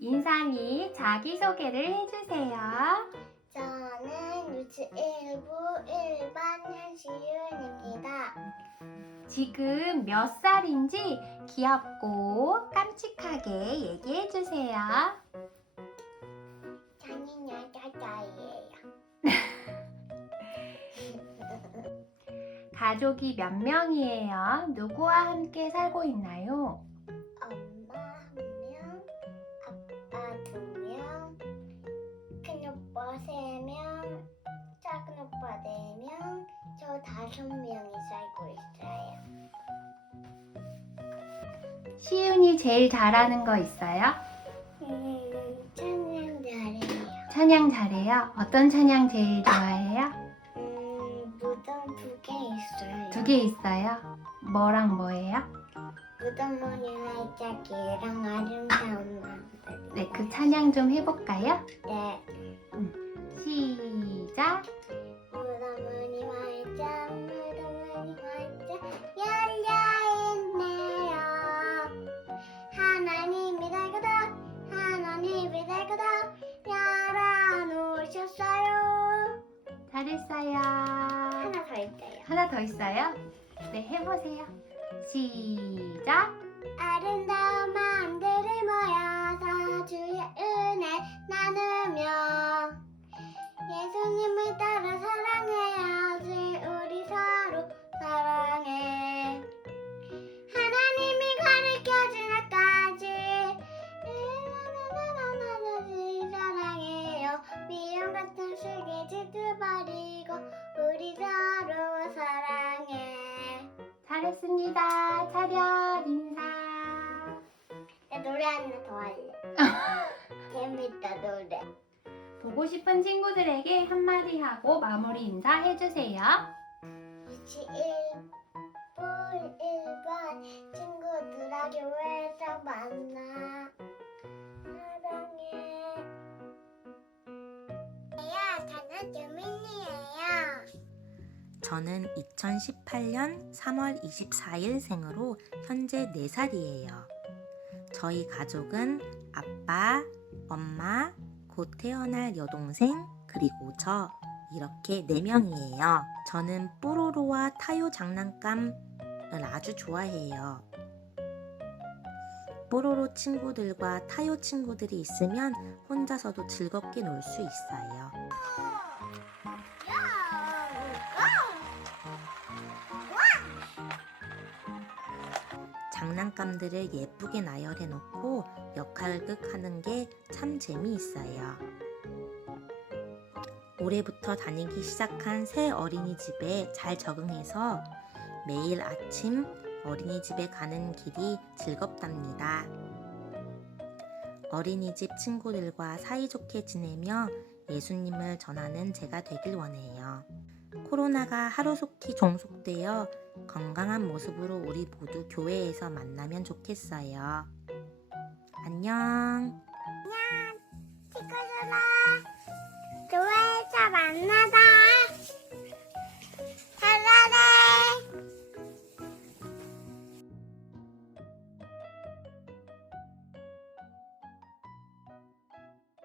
인상이 자기소개를 해주세요. 저는 유치일부 1반 현시윤입니다. 지금 몇 살인지 귀엽고 깜찍하게 얘기해주세요. 가족이 몇 명이에요? 누구와 함께 살고 있나요? 엄마 한 명, 아빠 두 명, 큰 오빠 세 명, 작은 오빠 네 명, 저 다섯 명이 살고 있어요. 시윤이 제일 잘하는 거 있어요? 음, 찬양 잘해요. 찬양 잘해요? 어떤 찬양 제일 좋아해요? 음, 무덤 두 개 있어요. 두 개 있어요. 뭐랑 뭐예요? 무덤 모니 활짝이랑 아름다운 마음들. 네, 그 찬양 좀 해볼까요? 네. 시작. 열려있네요 하나님이 하나님이 달고도 열어놓으셨어요 잘했어요. 하나 더 있어요 하나 더 있어요? 네, 해보세요. 시작. 아름다운 마음들이 모여 했습니다. 차렷 인사. 나 노래 하나 더 할래 재밌다 노래 보고 싶은 친구들에게 한마디 하고 마무리 인사 해주세요. 유치 1볼 1반 친구들아 교회에서 만나 사랑해 야 저는 주민이에요 저는 2018년 3월 24일 생으로 현재 4살이에요. 저희 가족은 아빠, 엄마, 곧 태어날 여동생, 그리고 저 이렇게 4명이에요. 저는 뽀로로와 타요 장난감을 아주 좋아해요. 뽀로로 친구들과 타요 친구들이 있으면 혼자서도 즐겁게 놀 수 있어요. 장난감들을 예쁘게 나열해 놓고 역할극 하는 게 참 재미있어요. 올해부터 다니기 시작한 새 어린이집에 잘 적응해서 매일 아침 어린이집에 가는 길이 즐겁답니다. 어린이집 친구들과 사이좋게 지내며 예수님을 전하는 제가 되길 원해요. 코로나가 하루속히 종속되어 건강한 모습으로 우리 모두 교회에서 만나면 좋겠어요. 안녕.